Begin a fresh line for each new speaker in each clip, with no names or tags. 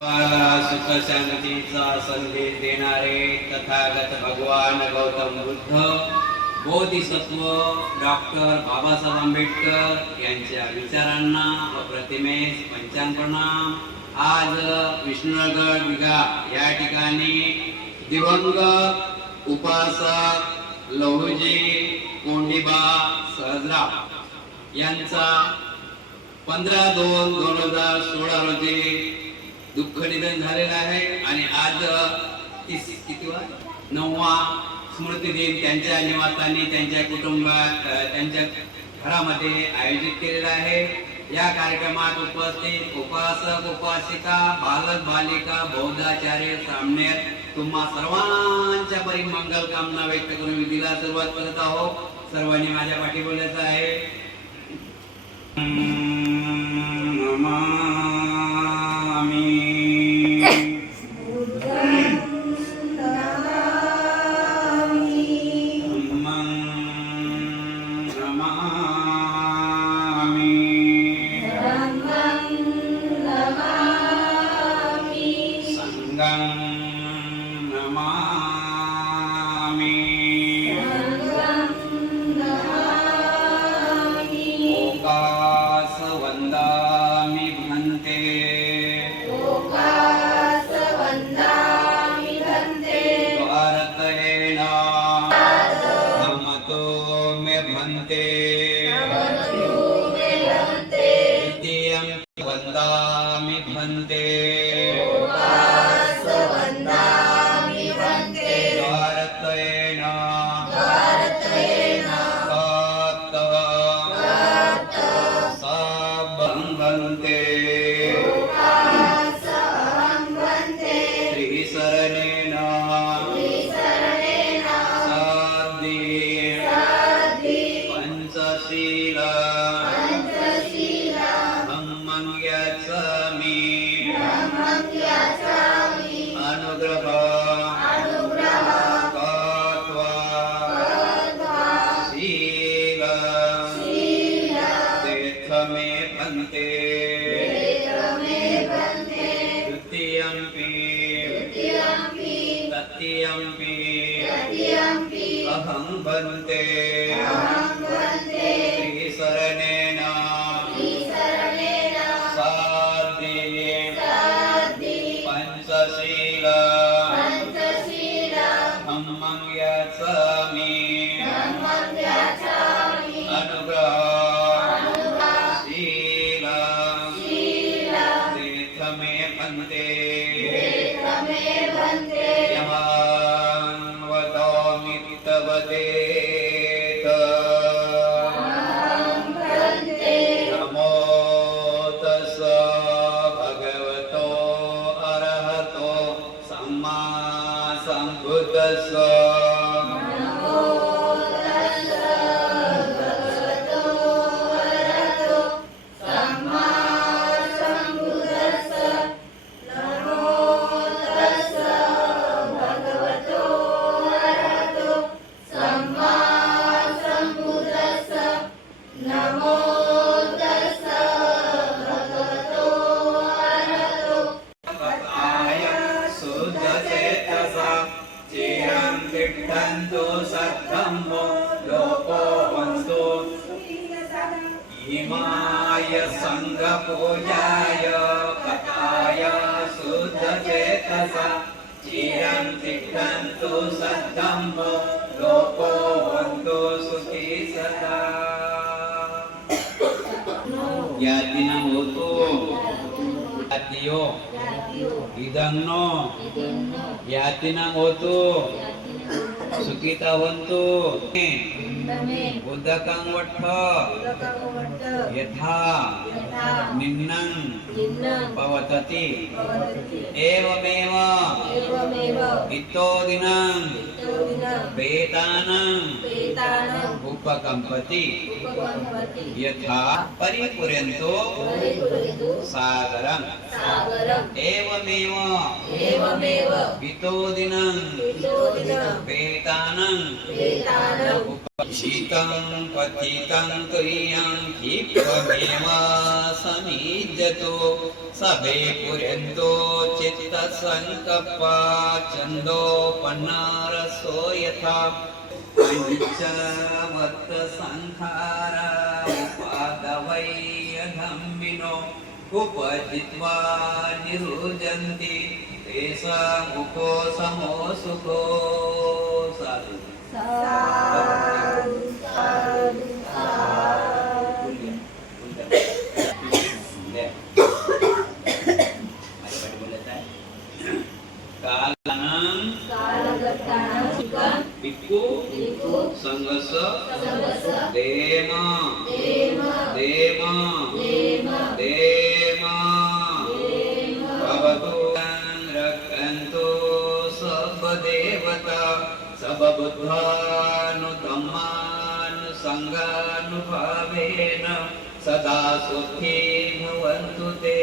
सुख शांतीचा संदेश देणारे तथागत भगवान गौतम बुद्ध बोधिसत्व डॉक्टर बाबासाहेब आंबेडकर यांच्या विचारांना व प्रतिमेस पंचांग प्रणाम आज विष्णुनगर विघा या ठिकाणी दिवंगत उपासक लहुजी कोंडिबा सहजरा यांचा पंधरा दोन दोन हजार सोळा रोजी दुःख निधन झालेलं आहे. आणि आज किती वा? नववा स्मृती दिन त्यांच्या निवासाने त्यांच्या कुटुंबात त्यांच्या घरामध्ये आयोजित केलेला आहे. या कार्यक्रमात उपस्थित उपासक उपासिका बालक बालिका बौद्धाचार्य सामने तुम्हा सर्वांच्या परी मंगल कामना व्यक्त करून विधीला सुरुवात करत आहोत. सर्वांनी माझ्या पाठी बोलायचं आहे. إنما ಜಾತಿನ ಹೊರತು ಜಾತಿಯೋ ಇದನ್ನು ಜಾತಿನ ಸುಖಿತ ಸುಖಿತವಂತು. ಬುದ್ಧ ಕಂಗೊಟ್ಟ ಯಥಾ. నిన్నం భవతతి. ఏవమేవ? ఇతో దినం. వేదానం ఉపకంపతి యథా పరిపురంతో సాగరం. ఏవమేవ? ఇతో దినం. వేదానం ఉప शीतं पतितं तुर्यं समीजतो सभे चित्तसङ्कप्पा छन्दोपन्नारसो यथा। उपजित्वा निरुजन्ति। तेषामुपो समो सुखो। साधु संगस देम देम देम सबबुद्धानुतमानुसङ्गानुभावेन सदा सुखी भवन्तु ते।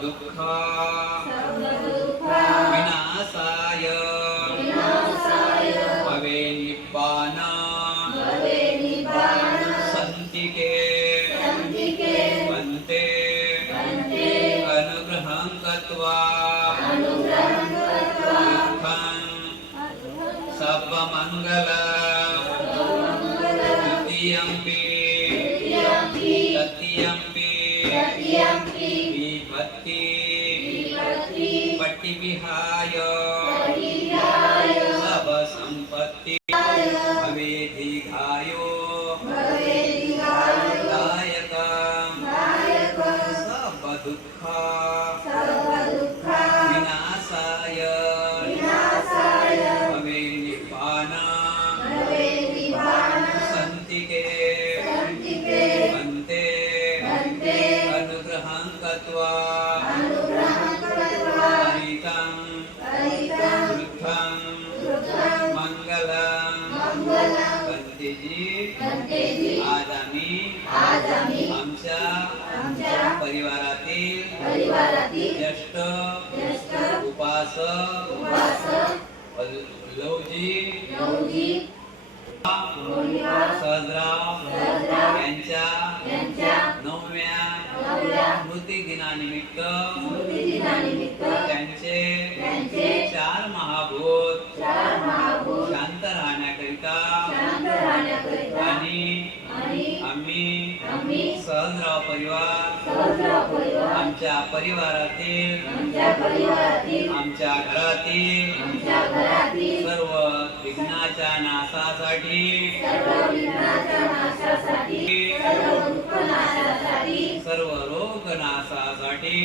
दुःख 你 उपासक लवजी सहजराव यांच्या नवव्या स्मृती दिनानिमित्त त्यांचे आमच्या परिवारातील आमच्या घरातील सर्व विघ्नाच्या नाशासाठी सर्व रोग नाशासाठी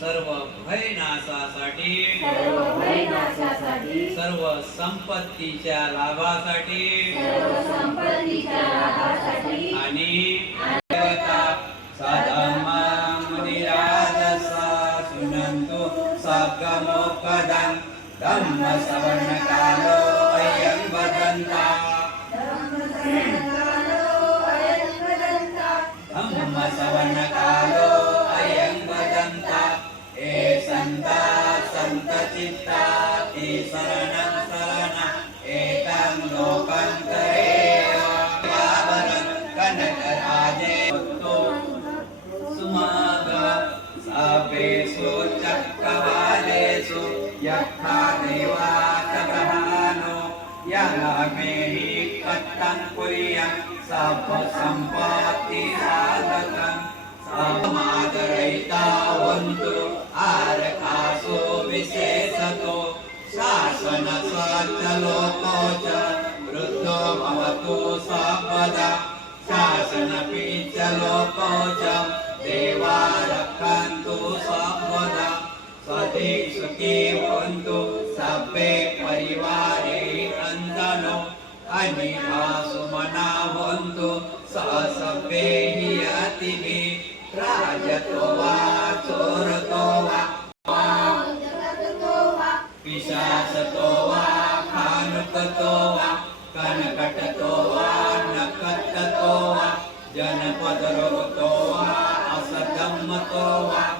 सर्व भय नाशासाठी सर्व संपत्तीच्या लाभासाठी आणि सागमोपदं धम्म सवर्णकालो अयं वदन्ता धम्म सवर्णकालो अयं वदन्ता हे सन्ता सन्तचित्ता ते शरणं यथा देवात ग्रहानो याला मेही कट्टन साप संपत्ती आरकासो विशेषतो शासन च वृद्धो भवतु सर्वदा शासनपि च लोको च देवा रक्षन्तु सर्वदा। भवन्तु सर्वे परिवारे नन्दनो अनिभा सुमना भवन्तु स सर्वे हि अतिभिः राजतो वा चोरतो वा। पिशाचतो वा खानुकतो वा। कनकटतो वा नकटतो वा। असधम्मतो वा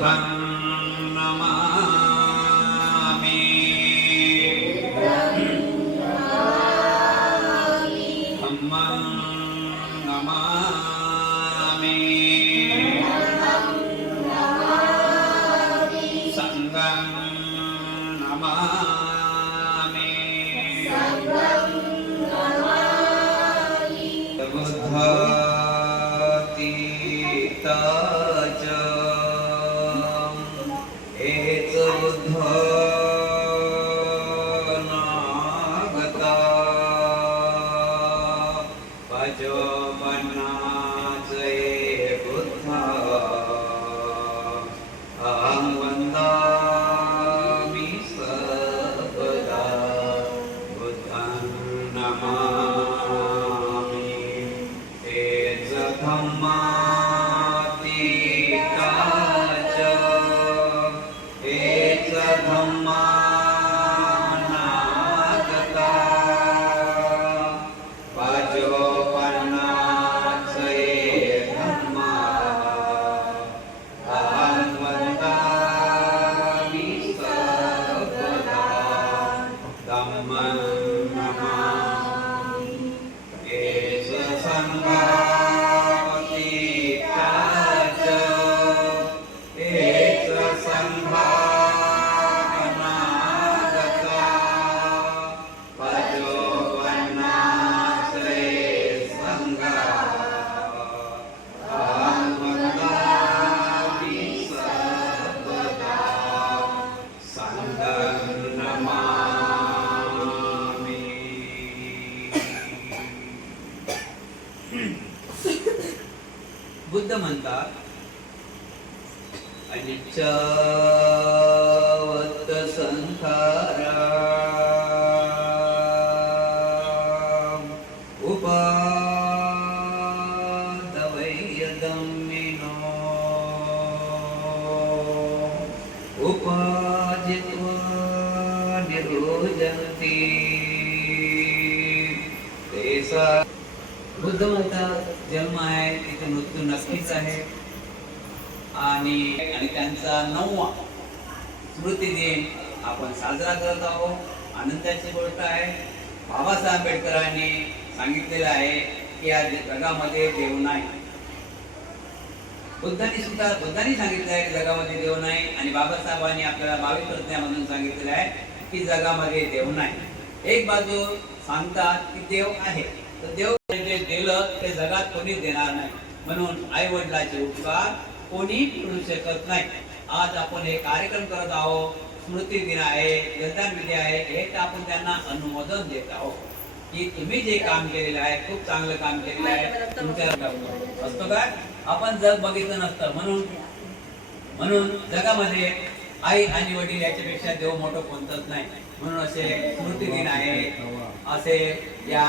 Bhang उपादवैयदम्मिनो उपाजित्वा निरोजन्ति। तेसा बुद्ध जन्म आहे तिथे मृत्यू नक्कीच आहे. आणि आणि त्यांचा नववा स्मृती दिन आपण साजरा करत आहोत. आनंदाची गोष्ट आहे. बाबासाहेब आंबेडकरांनी सांगितलेलं आहे की या जगामध्ये देव नाही. बुद्धांनी सुद्धा बुद्धांनी सांगितलं आहे की जगामध्ये देव नाही आणि बाबासाहेबांनी आपल्याला बावीस प्रज्ञामधून सांगितलेलं आहे की जगामध्ये देव नाही. एक बाजू सांगतात की देव आहे. तर देव जे दिलं ते जगात कोणीच देणार नाही. म्हणून आई वडिलाचे उपकार कोणी करू शकत नाही. आज आपण हे कार्यक्रम करत आहोत. स्मृती दिन आहे जलदान विधी आहे. हे आपण त्यांना अनुमोदन देत आहोत. की तुम्ही जे काम केलेलं आहे खूप चांगलं काम केलेलं आहे तुमच्या असतो काय आपण जग बघितलं नसतं. म्हणून म्हणून जगामध्ये आई आणि वडील याच्यापेक्षा देव मोठं कोणतंच नाही. म्हणून असे स्मृती दिन आहे असे या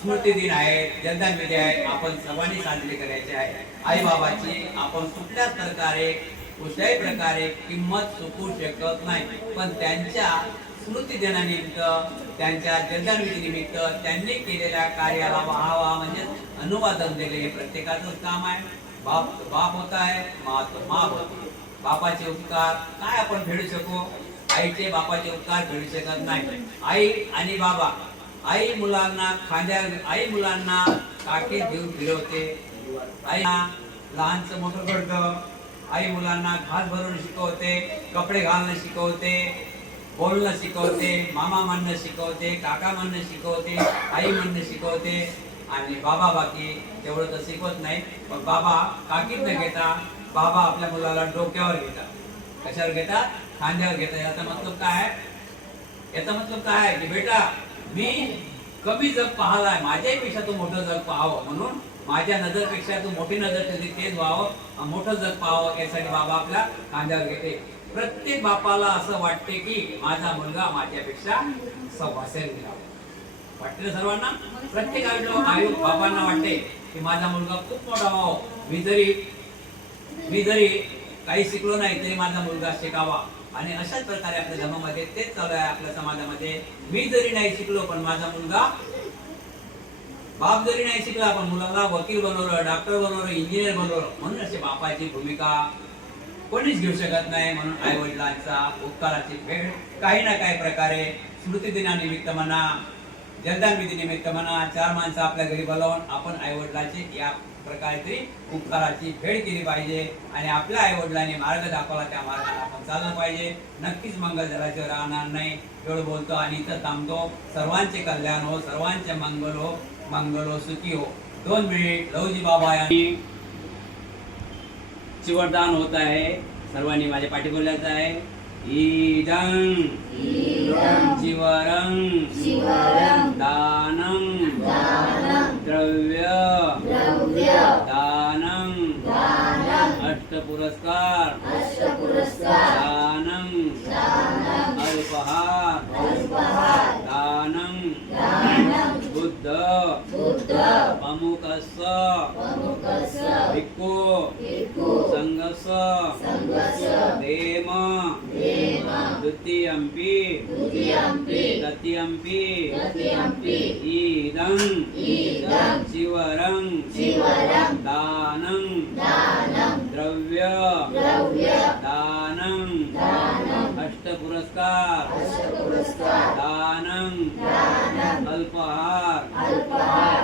स्मृती दिन आहे जनधन विधी आहे आपण सर्वांनी साजरी करायचे आहे. आई बाबाची आपण कुठल्याच प्रकारे कुठल्याही प्रकारे किंमत चुकू शकत नाही. पण त्यांच्या स्मृती दिनानिमित्त त्यांच्या जनधन निमित्त त्यांनी केलेल्या कार्याला वाहावा म्हणजे अनुवादन दिले. हे प्रत्येकाचंच काम आहे. बाप बाप होत आहे माँ तो होती. बापाचे उपकार काय आपण फेडू शकू? आईचे बापाचे उपकार फेडू शकत नाही. आई आणि बाबा आई मुलांना खांद्या आई मुलांना काठी घेऊन फिरवते आई लहानचं मोठं करतं. आई मुलांना घास भरून शिकवते कपडे घालणं शिकवते. बोलणं शिकवते मामा म्हणणं शिकवते काका म्हणणं शिकवते आई म्हणणं शिकवते आणि बाबा बाकी तेवढं तर शिकवत नाही. पण बाबा काकीत न घेता बाबा आपल्या मुलाला डोक्यावर घेतात कशावर घेतात खांद्यावर घेतात याचा मतलब काय आहे? याचा मतलब काय आहे की बेटा मी कमी जग पाहलाय. माझ्यापेक्षा तू मोठं जग पाहावं म्हणून माझ्या नजरपेक्षा तू मोठी नजर ठेवली तेच व्हावं. मोठं जग पाहावं यासाठी बाबा आपल्या खांद्यावर घेते. प्रत्येक बापाला असं वाटते की माझा मुलगा माझ्यापेक्षा सव्वासेर मिळावा वाटते ना सर्वांना? प्रत्येक आयुष्य बापांना वाटते की माझा मुलगा खूप मोठा व्हावा. मी जरी मी जरी काही शिकलो नाही तरी माझा मुलगा शिकावा. आणि अशाच प्रकारे आपल्या धर्मामध्ये तेच चालू आहे. आपल्या समाजामध्ये मी जरी नाही शिकलो पण माझा मुलगा बाप जरी नाही शिकला पण मुलाला वकील बनवलं डॉक्टर बनवलं इंजिनियर बनवलं म्हणून असे बापाची भूमिका कोणीच घेऊ शकत नाही म्हणून आई वडिलांचा उपकाराची भेट काही ना काही प्रकारे स्मृतिदिनानिमित्त म्हणा जनधन म्हणा चार माणसं आपल्या घरी बोलावून आपण आई वडिलांची या प्रकारे तरी उपकाराची भेट केली पाहिजे आणि आपल्या आई वडिलांनी मार्ग दाखवला त्या मार्गाला आपण चाललं पाहिजे. नक्कीच मंगल जगाचे राहणार नाही एवढं बोलतो आणि इथं थांबतो. सर्वांचे कल्याण हो सर्वांचे मंगल हो मंगल हो सुखी हो. दोन मिनिट लवजी बाबा यांनी चिवरदान होत आहे. सर्वांनी माझ्या पाठी बोलायचं आहे. ईदं. चिवरं. दानं. द्रव्य. दानं. अष्टपुरस्कार. दानं. अल्पहार. दानं. बुद्ध. अमुकस्य भिक्खू संघस्य देम द्वितीयम्पि तृतीयम्पि ईदं चिवरं दानं द्रव्य दानं अष्टपुरस्कार दानं अल्पहार।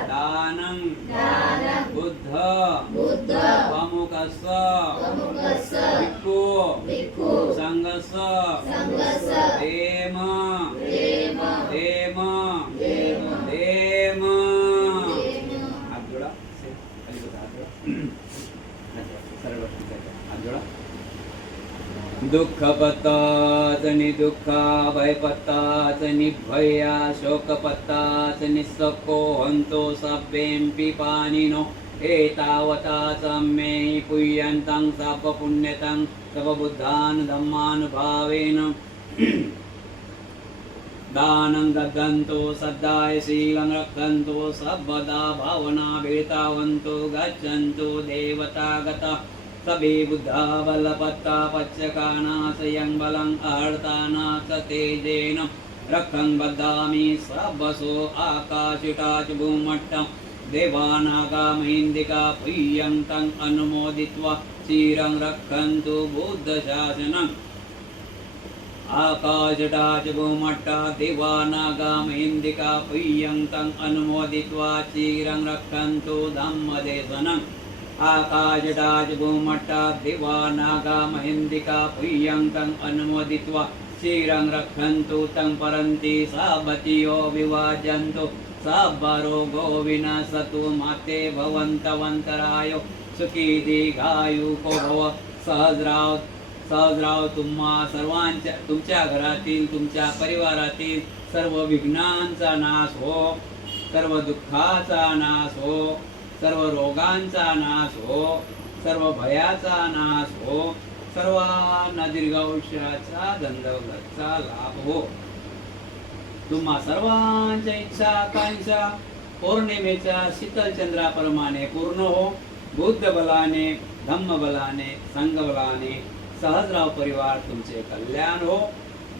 दानं बुद्ध। प्रमुखस्य भिक्खू। संघस्य देम देम दुःख पत्ताच नि दुःखा भय पत्ताच निभया शोक पत्ताच निसको हंतो सभ्येऽपि पाणिनो एतावताच मे पुय्यन्तं सप पुण्यतं धम्मानुभावेन दानं दद्दन्तो सद्दाय शीलं रक्षन्तो सर्वदा भावना भेतावन्तो गच्छन्तो देवता गता बुद्धा बलपत्ता पच्चकानाशयं बलं अर्तानाच तेजेन रक्षं बद्धामि सर्वसो आकाशिटाच भूमट्टं देवानागा महेन्दिका प्रियन्तं अनुमोदित्वा चिरं रक्षन्तु बुद्धशासनम् आकाशटाच भूमट्टा देवानागा महेन्दिका प्रियन्तं अनुमोदित्वा चिरं रक्षन्तु धम्मदेशनम् आकाशडाज भूमट्टा दिवा नागा महेन्दिका पुय्यङ्कम् अनुमोदित्वा क्षीरं रक्षन्तु तं परन्ति साबतियो विवाजन्तु। साबरोगो विनाशतु माते भवन्तवन्तरायो। सुखी दीर्घायुको भव सहजराव सहजराव तुम्हा सर्वांच्या तुमच्या घरातील तुमच्या परिवारातील सर्व विघ्नांचा नाश हो। सर्व दुःखाचा नाश हो। सर्व रोगांचा नाश हो सर्व भयाचा नाश हो सर्वांना दीर्घायुष्याचा दंडवचा लाभ हो. तुम्हा सर्वांच्या इच्छा आकांक्षा पौर्णिमेच्या शीतल चंद्राप्रमाणे पूर्ण हो. बुद्ध बलाने धम्म बलाने संघ बलाने सहजराव परिवार तुमचे कल्याण हो.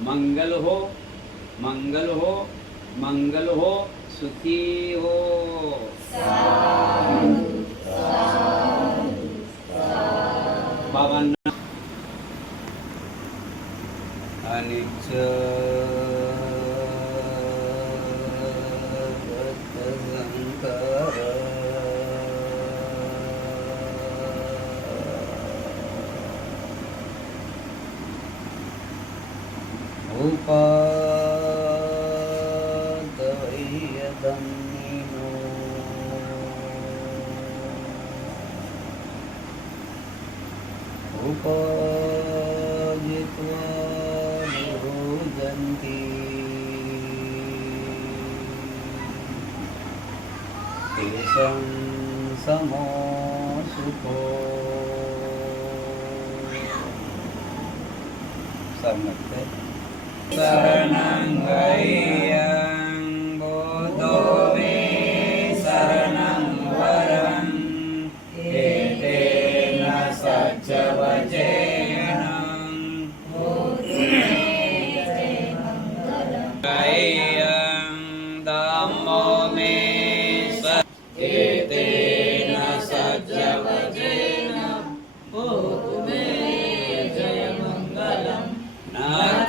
मंगल हो मंगल हो मंगल हो. सुखी हो। बाबांना अनिच sang sa mo suko sa mate sa nang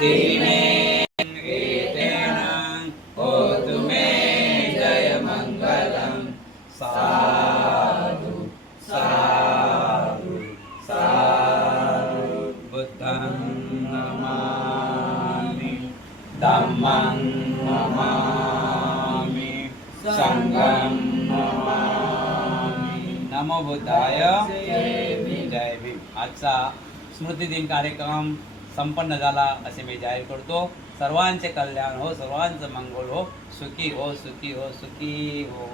मे एतेन होतु मे जयमङ्गलं साधु साधु साधु बुद्धं नमामि धम्मं नमामि सङ्गं नमामि नमो बुद्धाय जय भीम आजचा स्मृतिदिन कार्यक्रम संपन्न झाला असे मी जाहीर करतो. सर्वांचे कल्याण हो सर्वांचं मंगल हो. सुखी हो सुखी हो सुखी हो.